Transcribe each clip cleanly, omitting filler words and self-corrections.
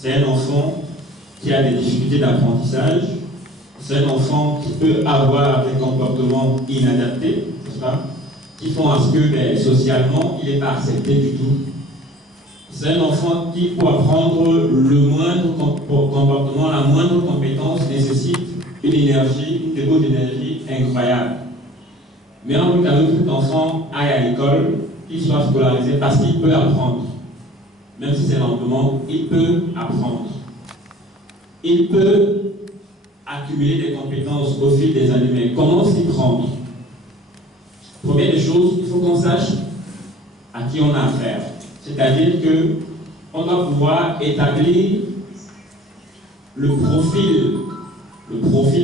c'est un enfant qui a des difficultés d'apprentissage, c'est un enfant qui peut avoir des comportements inadaptés, n'est-ce pas, qui font à ce que socialement, il n'est pas accepté du tout. C'est un enfant qui, pour apprendre le moindre comportement, la moindre compétence, nécessite une énergie, une dépôt d'énergie incroyable. Mais on veut qu'un autre enfant aille à l'école, qu'il soit scolarisé parce qu'il peut apprendre. Même si c'est lentement, il peut apprendre. Il peut accumuler des compétences au fil des années. Mais comment s'y prendre? Première des choses, il faut qu'on sache à qui on a affaire. C'est-à-dire qu'on doit pouvoir établir le profil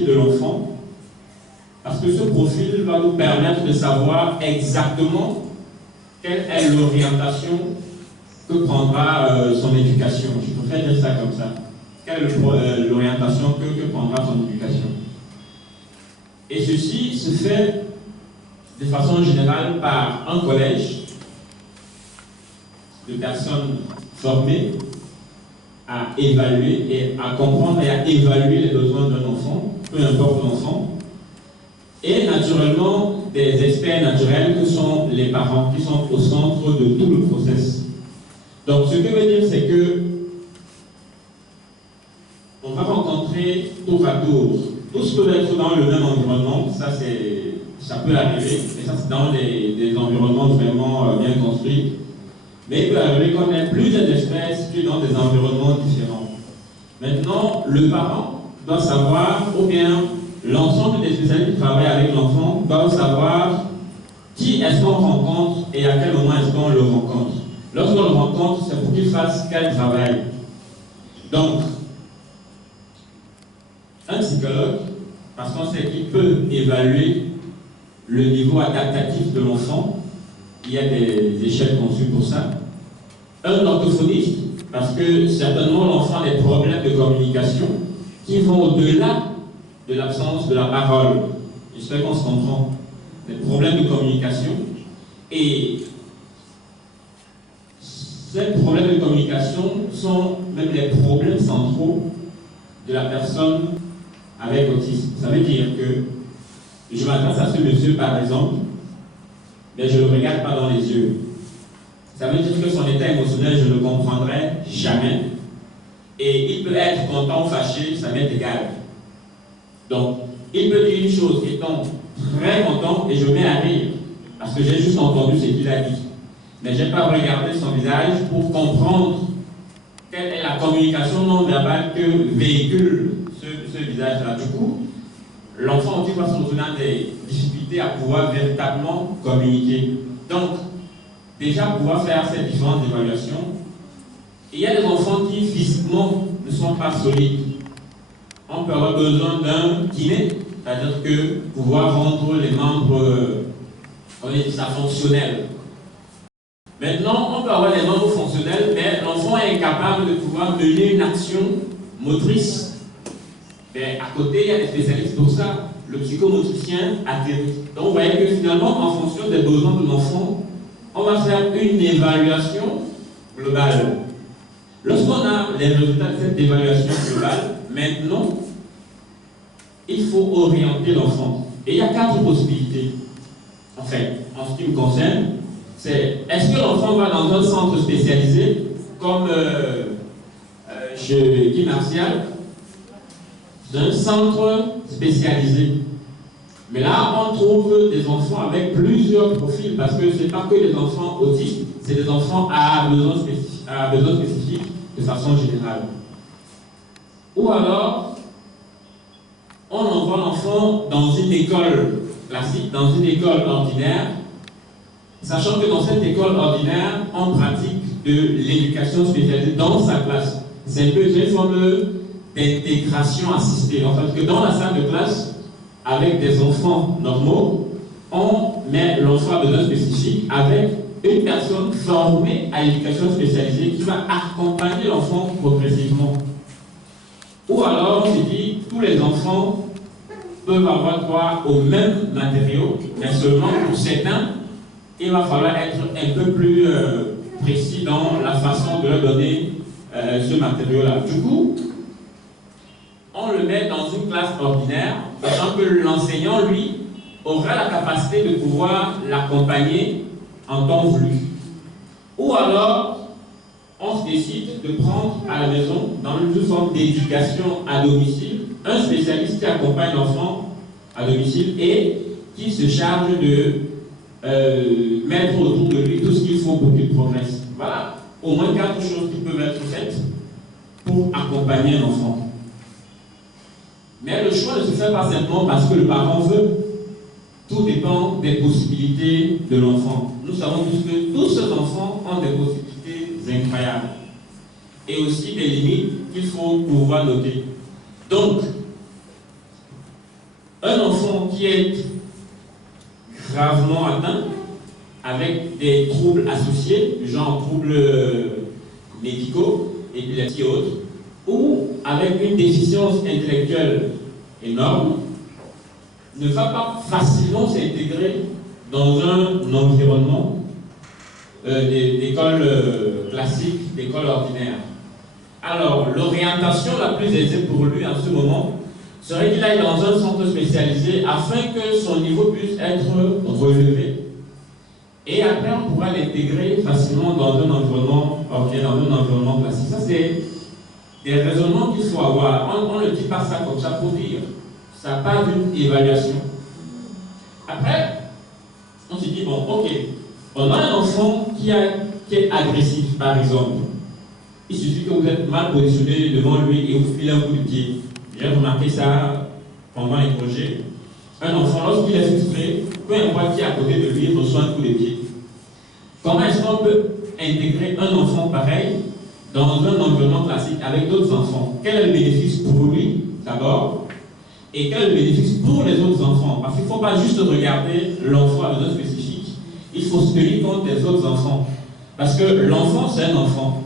de l'enfant, parce que ce profil va nous permettre de savoir exactement quelle est l'orientation que prendra son éducation. Je préfère dire ça comme ça. Quelle est l'orientation que prendra son éducation? Et ceci se fait de façon générale par un collège de personnes formées à évaluer et à comprendre et à évaluer les besoins d'un enfant, peu importe l'enfant, et naturellement des experts naturels que sont les parents qui sont au centre de tout le process. Donc ce que veut dire, c'est que on va rencontrer tour à tour. Tous peuvent être dans le même environnement, ça peut arriver, mais ça c'est dans des environnements vraiment bien construits. Mais il peut arriver qu'on ait plusieurs espèces situées dans des environnements différents. Maintenant, le parent doit savoir, ou bien l'ensemble des spécialistes qui travaillent avec l'enfant doivent savoir qui est-ce qu'on rencontre et à quel moment est-ce qu'on le rencontre. Lorsqu'on le rencontre, c'est pour qu'il fasse quel travail. Donc, un psychologue, parce qu'on sait qu'il peut évaluer le niveau adaptatif de l'enfant, il y a des échelles conçues pour ça. Un orthophoniste, parce que certainement l'enfant a des problèmes de communication qui vont au-delà de l'absence de la parole. J'espère qu'on se comprend. Des problèmes de communication. Et ces problèmes de communication sont même les problèmes centraux de la personne avec autisme. Ça veut dire que je m'adresse à ce monsieur, par exemple, mais je ne le regarde pas dans les yeux. Ça veut dire que son état émotionnel, je ne le comprendrai jamais. Et il peut être content ou fâché, ça m'est égal. Donc, il peut dire une chose étant très content et je mets à rire, parce que j'ai juste entendu ce qu'il a dit. Mais je n'ai pas regardé son visage pour comprendre quelle est la communication non verbale que véhicule ce visage-là. Du coup, l'enfant aussi va se retrouver dans des difficultés à pouvoir véritablement communiquer. Donc, déjà pouvoir faire ces différentes évaluations. Il y a des enfants qui physiquement ne sont pas solides. On peut avoir besoin d'un kiné, c'est-à-dire que pouvoir rendre les membres, on dit ça, fonctionnels. Maintenant, on peut avoir les membres fonctionnels, mais l'enfant est incapable de pouvoir mener une action motrice. Mais à côté, il y a des spécialistes pour ça. Le psychomotricien atterrit. Donc, vous voyez que finalement, en fonction des besoins de l'enfant, on va faire une évaluation globale. Lorsqu'on a les résultats de cette évaluation globale, maintenant, il faut orienter l'enfant. Et il y a 4 possibilités. En fait, en ce qui me concerne, c'est est-ce que l'enfant va dans un centre spécialisé, comme chez Guy Martial, d'un centre spécialisé. Mais là, on trouve des enfants avec plusieurs profils, parce que ce n'est pas que des enfants autistes, c'est des enfants à besoins spécifiques de façon générale. Ou alors, on envoie l'enfant dans une école classique, dans une école ordinaire, sachant que dans cette école ordinaire, on pratique de l'éducation spécialisée dans sa classe. C'est un peu une forme d'intégration assistée. En fait, que dans la salle de classe, avec des enfants normaux, on met l'enfant à besoins spécifiques avec une personne formée à l'éducation spécialisée qui va accompagner l'enfant progressivement. Ou alors, on se dit, tous les enfants peuvent avoir droit aux mêmes matériaux, mais seulement pour certains, il va falloir être un peu plus précis dans la façon de leur donner ce matériau-là. Du coup, on le met dans une classe ordinaire, sachant que l'enseignant, lui, aura la capacité de pouvoir l'accompagner en temps voulu. Ou alors, on se décide de prendre à la maison, dans une forme d'éducation à domicile, un spécialiste qui accompagne l'enfant à domicile et qui se charge de mettre autour de lui tout ce qu'il faut pour qu'il progresse. Voilà, au moins 4 choses qui peuvent être faites pour accompagner un enfant. Mais le choix ne se fait pas simplement parce que le parent veut. Tout dépend des possibilités de l'enfant. Nous savons tous que tous ces enfants ont des possibilités incroyables. Et aussi des limites qu'il faut pouvoir noter. Donc, un enfant qui est gravement atteint, avec des troubles associés, du genre troubles médicaux, épilepsie et autres, ou avec une déficience intellectuelle énorme, ne va pas facilement s'intégrer dans un environnement d'école classique, d'école ordinaire. Alors, l'orientation la plus aisée pour lui en ce moment serait qu'il aille dans un centre spécialisé afin que son niveau puisse être relevé. Et après, on pourra l'intégrer facilement dans un environnement ordinaire, dans un environnement classique. Ça, c'est des raisonnements qu'il faut avoir. On ne dit pas ça comme ça pour dire. Ça part d'une évaluation. Après, on se dit, bon, ok, on a un enfant qui est agressif, par exemple. Il suffit que vous êtes mal positionné devant lui et vous filez un coup de pied. J'ai remarqué ça pendant les projets. Un enfant, lorsqu'il est frustré, peu importe qui est à côté de lui, il reçoit un coup de pied. Comment est-ce qu'on peut intégrer un enfant pareil dans un environnement classique avec d'autres enfants? Quel est le bénéfice pour lui, d'abord? Et quel est le bénéfice pour les autres enfants? Parce qu'il ne faut pas juste regarder l'enfant à besoin spécifique, il faut se tenir compte des autres enfants. Parce que l'enfant, c'est un enfant.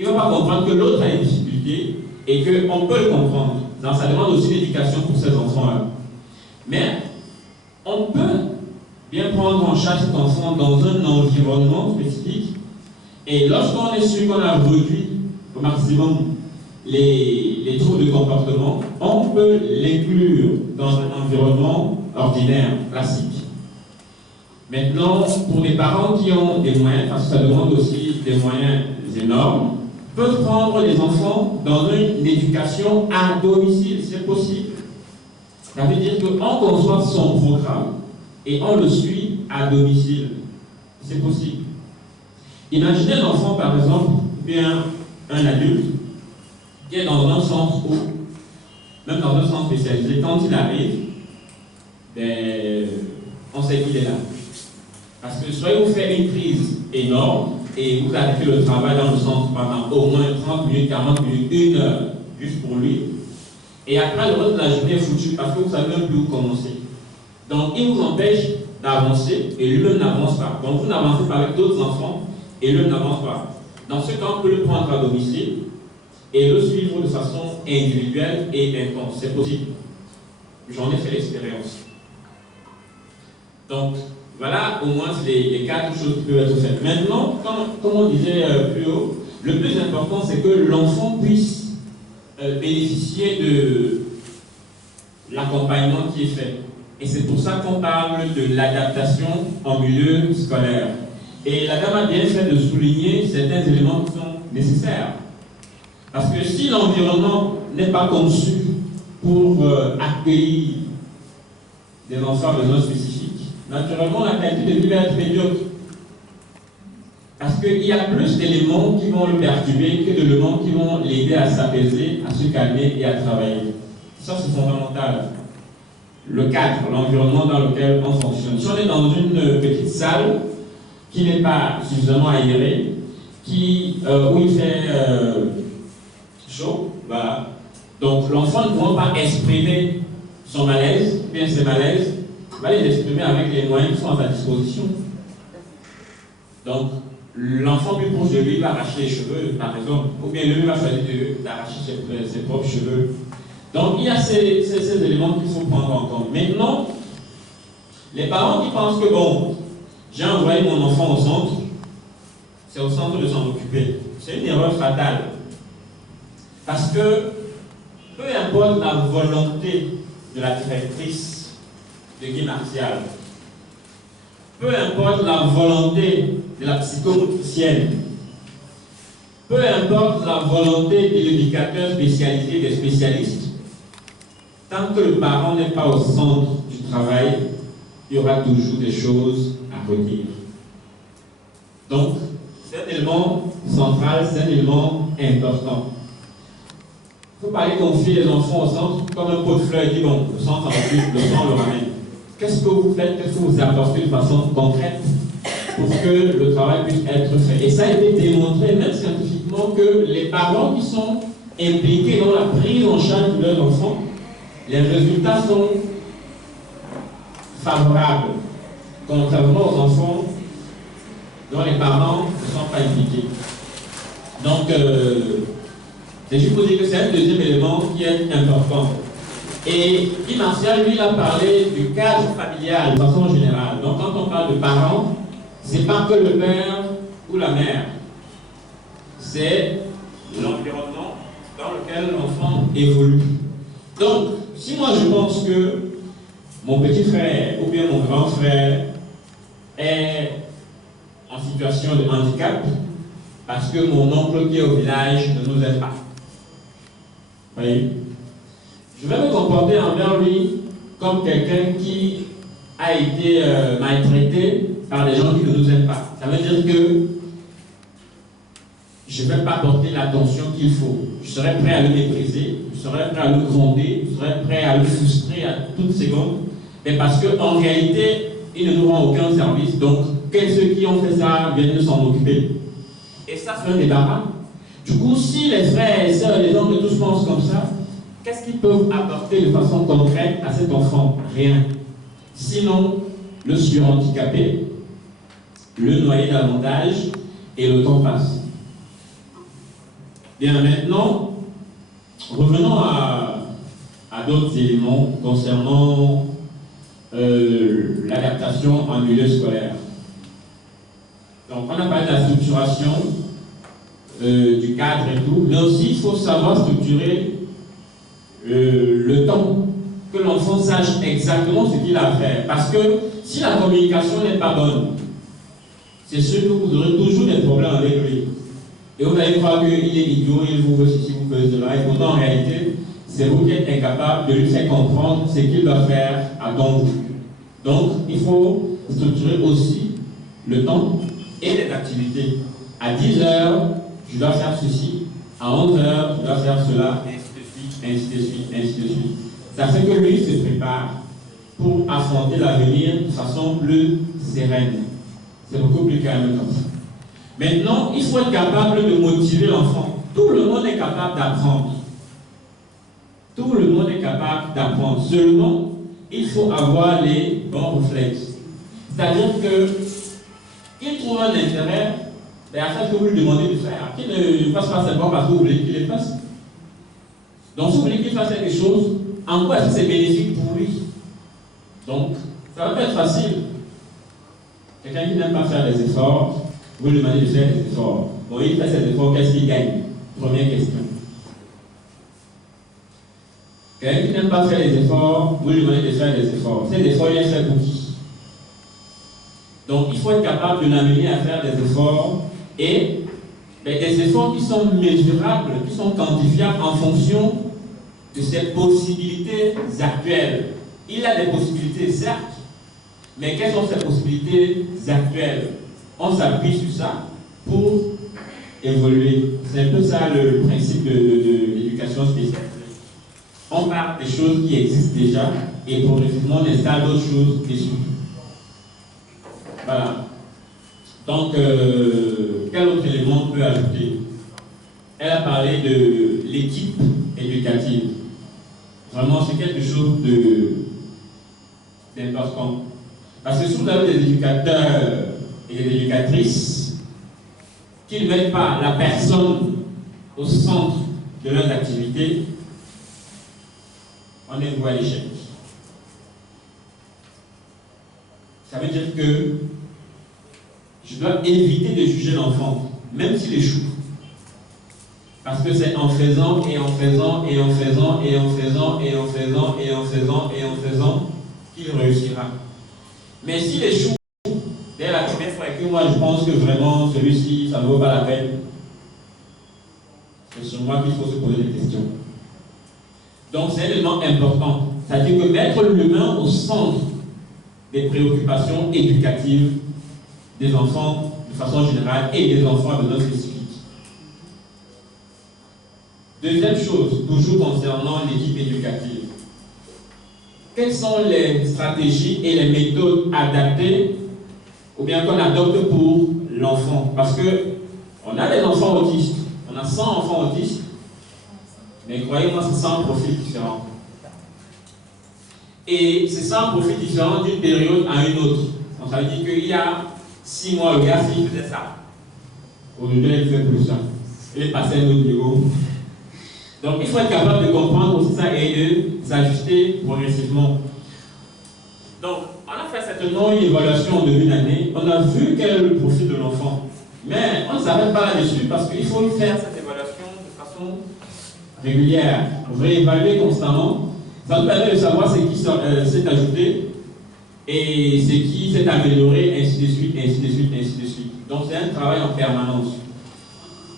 Il ne va pas comprendre que l'autre a des difficultés et qu'on peut le comprendre. Donc, ça demande aussi l'éducation pour ces enfants-là. Mais on peut bien prendre en charge cet enfant dans un environnement spécifique. Et lorsqu'on est sûr qu'on a réduit au maximum les troubles de comportement, on peut l'inclure dans un environnement ordinaire, classique. Maintenant, pour les parents qui ont des moyens, parce que ça demande aussi des moyens énormes, peuvent prendre les enfants dans une éducation à domicile, c'est possible. Ça veut dire qu'on conçoit son programme et on le suit à domicile. C'est possible. Imaginez un enfant, par exemple, ou bien un adulte, qui est dans un centre où, même dans un centre spécialisé, quand il arrive, on sait qu'il est là. Parce que soit vous faites une crise énorme et vous arrêtez le travail dans le centre pendant au moins 30 minutes, 40 minutes, 1 heure, juste pour lui. Et après, le reste de la journée est foutu parce que vous ne savez même plus où commencer. Donc, il vous empêche d'avancer et lui-même n'avance pas. Donc, vous n'avancez pas avec d'autres enfants et lui n'avance pas. Dans ce cas, on peut le prendre à domicile et le suivre de façon individuelle et intense. C'est possible. J'en ai fait l'expérience. Donc, voilà au moins les 4 choses qui peuvent être faites. Maintenant, comme on disait plus haut, le plus important, c'est que l'enfant puisse bénéficier de l'accompagnement qui est fait. Et c'est pour ça qu'on parle de l'adaptation en milieu scolaire. Et la dame a bien fait de souligner certains éléments qui sont nécessaires. Parce que si l'environnement n'est pas conçu pour accueillir des enfants à besoins spécifiques, naturellement la qualité de vie va être médiocre. Parce qu'il y a plus d'éléments qui vont le perturber que d'éléments qui vont l'aider à s'apaiser, à se calmer et à travailler. Ça, c'est fondamental. Le cadre, l'environnement dans lequel on fonctionne. Si on est dans une petite salle qui n'est pas suffisamment aérée, où il fait chaud, voilà. Donc l'enfant ne pourra pas exprimer son malaise, bien ses malaises, va les exprimer avec les moyens qui sont à sa disposition. Donc, l'enfant plus proche de lui va arracher les cheveux, par exemple, ou bien lui va choisir d'arracher ses propres cheveux. Donc, il y a ces éléments qu'il faut prendre en compte. Maintenant, les parents qui pensent que, bon, j'ai envoyé mon enfant au centre, c'est au centre de s'en occuper. C'est une erreur fatale. Parce que peu importe la volonté de la directrice de Guy Martial, peu importe la volonté de la psychomotricienne, peu importe la volonté de l'éducateur spécialisé, des spécialistes, tant que le parent n'est pas au centre du travail, il y aura toujours des choses à redire. Donc, c'est un élément central, c'est un élément important. Il ne faut pas aller confier les enfants au centre comme un pot de fleurs et dire bon, le centre en occupe, le centre le ramène. Qu'est-ce que vous faites, qu'est-ce que vous apportez de façon concrète pour que le travail puisse être fait? Et ça a été démontré, même scientifiquement, que les parents qui sont impliqués dans la prise en charge de leurs enfants, les résultats sont favorables, contrairement aux enfants dont les parents ne sont pas impliqués. Donc, c'est juste pour dire que c'est un deuxième élément qui est important. Et Guy Martial, lui, il a parlé du cadre familial de façon générale. Donc, quand on parle de parents, c'est pas que le père ou la mère. C'est l'environnement dans lequel l'enfant évolue. Donc, si moi je pense que mon petit frère ou bien mon grand frère est en situation de handicap parce que mon oncle qui est au village ne nous aide pas, vous voyez, je vais me comporter envers lui comme quelqu'un qui a été maltraité par des gens qui ne nous aiment pas. Ça veut dire que je ne vais pas porter l'attention qu'il faut. Je serai prêt à le mépriser, je serai prêt à le gronder, je serai prêt à le frustrer à toute seconde, mais parce qu'en réalité, il ne nous rend aucun service. Donc, ceux qui ont fait ça viennent de s'en occuper. Et ça, c'est un débarras. Du coup, si les frères et sœurs, les hommes, tous pensent comme ça, qu'est-ce qu'ils peuvent apporter de façon concrète à cet enfant? Rien. Sinon, le surhandicaper, le noyer davantage, et le temps passe. Bien, maintenant, revenons à d'autres éléments concernant l'adaptation en milieu scolaire. Donc, on a parlé de la structuration du cadre et tout, mais aussi il faut savoir structurer le temps, que l'enfant sache exactement ce qu'il a à faire. Parce que si la communication n'est pas bonne, c'est sûr que vous aurez toujours des problèmes avec lui. Et vous allez croire qu'il est idiot, il vous veut ceci, vous veut cela, et pourtant en réalité, c'est vous qui êtes incapable de lui faire comprendre ce qu'il doit faire à temps vous. Donc, il faut structurer aussi le temps et les activités. À 10 heures, je dois faire ceci, à 11 heures, je dois faire cela, ainsi de suite, ainsi de suite. Ça fait que lui se prépare pour affronter l'avenir de façon plus sereine. C'est beaucoup plus calme comme ça. Maintenant, il faut être capable de motiver l'enfant. Tout le monde est capable d'apprendre. Tout le monde est capable d'apprendre. Seulement, il faut avoir les bons réflexes. C'est-à-dire que qu'il trouve un intérêt à faire ce que vous lui demandez de faire. Qu'il ne fasse pas simplement parce que vous voulez qu'il le fasse. Donc, si vous voulez qu'il fasse quelque chose, en quoi est-ce que c'est bénéfique pour lui? Donc, ça va pas être facile. Quelqu'un qui n'aime pas faire des efforts, vous lui demandez de faire des efforts. Bon, il fait ses efforts, qu'est-ce qu'il gagne? Première question. Quelqu'un qui n'aime pas faire les efforts, vous lui demandez de faire des efforts. Ces efforts, il est fait pour qui? Donc, il faut être capable de l'amener à faire des efforts et des efforts qui sont mesurables, qui sont quantifiables en fonction de ses possibilités actuelles. Il a des possibilités, certes, mais quelles sont ses possibilités actuelles? On s'appuie sur ça pour évoluer. C'est un peu ça le principe de l'éducation spéciale. On parle des choses qui existent déjà et progressivement on installe d'autres choses dessus. Voilà. Donc, quel autre élément on peut ajouter? Elle a parlé de l'équipe éducative. Vraiment, c'est quelque chose d'important. Parce que si vous avez des éducateurs et des éducatrices qui ne mettent pas la personne au centre de leurs activités, on est voué à l'échec. Ça veut dire que je dois éviter de juger l'enfant, même s'il échoue. Parce que c'est en faisant, et en faisant, et en faisant, et en faisant, et en faisant, et en faisant, et en faisant, qu'il réussira. Mais s'il échoue dès la première fois et que moi je pense que vraiment celui-ci, ça ne vaut pas la peine, c'est sur moi qu'il faut se poser des questions. Donc c'est un élément important. C'est-à-dire que mettre l'humain au centre des préoccupations éducatives des enfants de façon générale et des enfants à besoins spécifiques. Deuxième chose, toujours concernant l'équipe éducative. Quelles sont les stratégies et les méthodes adaptées ou bien qu'on adopte pour l'enfant? Parce que on a des enfants autistes, on a 100 enfants autistes, mais croyez-moi, c'est 100 profils différents. Et c'est 100 profils différents d'une période à une autre. Donc ça veut dire qu'il y a 6 mois, le gars, s'il faisait ça, aujourd'hui, il ne fait plus ça. Il est passé à un autre niveau. Donc il faut être capable de comprendre aussi ça et de s'ajuster progressivement. Donc on a fait certainement une évaluation de une année, on a vu quel est le profil de l'enfant. Mais on ne s'arrête pas là-dessus parce qu'il faut faire cette évaluation de façon régulière, réévaluer constamment. Ça nous permet de savoir ce qui s'est ajouté et ce qui s'est amélioré, ainsi de suite, ainsi de suite, ainsi de suite. Donc c'est un travail en permanence.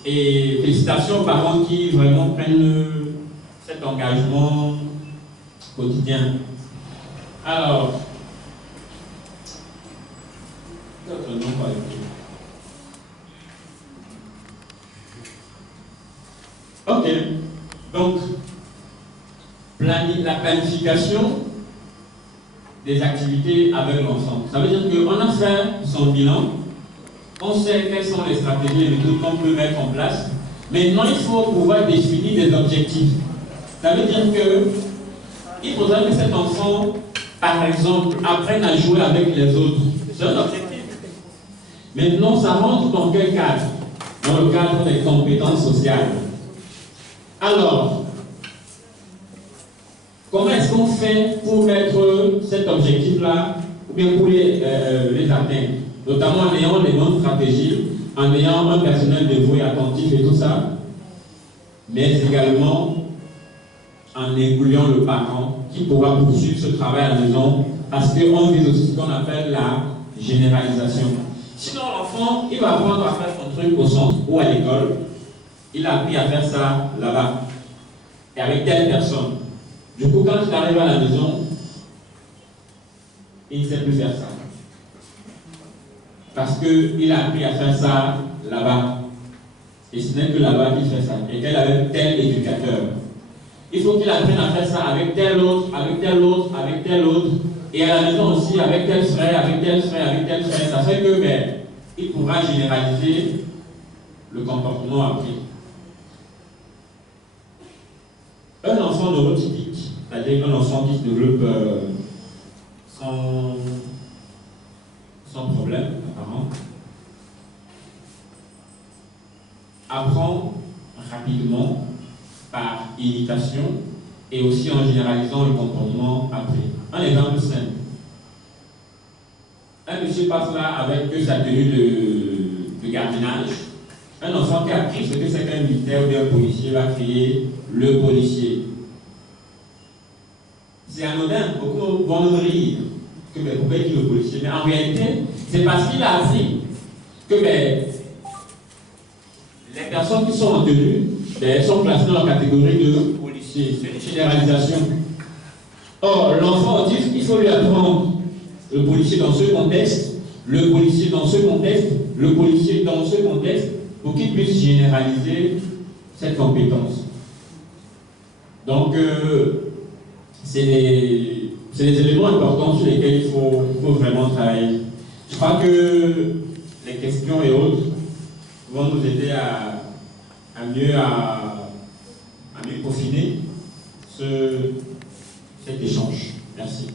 Et félicitations aux parents qui vraiment prennent cet engagement quotidien. Alors, ok, donc la planification des activités avec l'enfant. Ça veut dire qu'on a fait son bilan. On sait quelles sont les stratégies et les méthodes qu'on peut mettre en place. Maintenant, il faut pouvoir définir des objectifs. Ça veut dire qu'il faudra que cet enfant, par exemple, apprenne à jouer avec les autres. C'est un objectif. Maintenant, ça rentre dans quel cadre? Dans le cadre des compétences sociales. Alors, comment est-ce qu'on fait pour mettre cet objectif-là, ou bien pour les atteindre? Notamment en ayant les bonnes stratégies, en ayant un personnel dévoué, attentif et tout ça, mais également en incluant le parent qui pourra poursuivre ce travail à la maison, parce qu'on vise aussi ce qu'on appelle la généralisation. Sinon, l'enfant, il va apprendre à faire son truc au centre ou à l'école, il a appris à faire ça là-bas, et avec telle personne. Du coup, quand il arrive à la maison, il ne sait plus faire ça. Parce qu'il a appris à faire ça là-bas. Et ce n'est que là-bas qu'il fait ça. Et qu'elle avait tel éducateur. Il faut qu'il apprenne à faire ça avec tel autre, avec tel autre, avec tel autre. Et à la maison aussi, avec tel frère, avec tel frère, avec tel frère. Ça fait que, il pourra généraliser le comportement appris. Un enfant neurotypique, c'est-à-dire un enfant qui se développe sans problème, apparemment, apprend rapidement par imitation et aussi en généralisant le comportement appris. Un exemple simple. Un monsieur passe là avec sa tenue de gardiennage. Un enfant qui a appris ce que c'est qu'un militaire ou un policier va crier le policier. C'est anodin, beaucoup vont nous rire. Pourquoi il dit le policier? Mais en réalité, c'est parce qu'il a appris que les personnes qui sont en tenue sont classées dans la catégorie de policier. C'est une généralisation. Or, l'enfant autiste, il faut lui apprendre le policier dans ce contexte, le policier dans ce contexte, le policier dans ce contexte, pour qu'il puisse généraliser cette compétence. Donc, c'est des éléments importants sur lesquels il faut vraiment travailler. Je crois que les questions et autres vont nous aider à mieux peaufiner cet échange. Merci.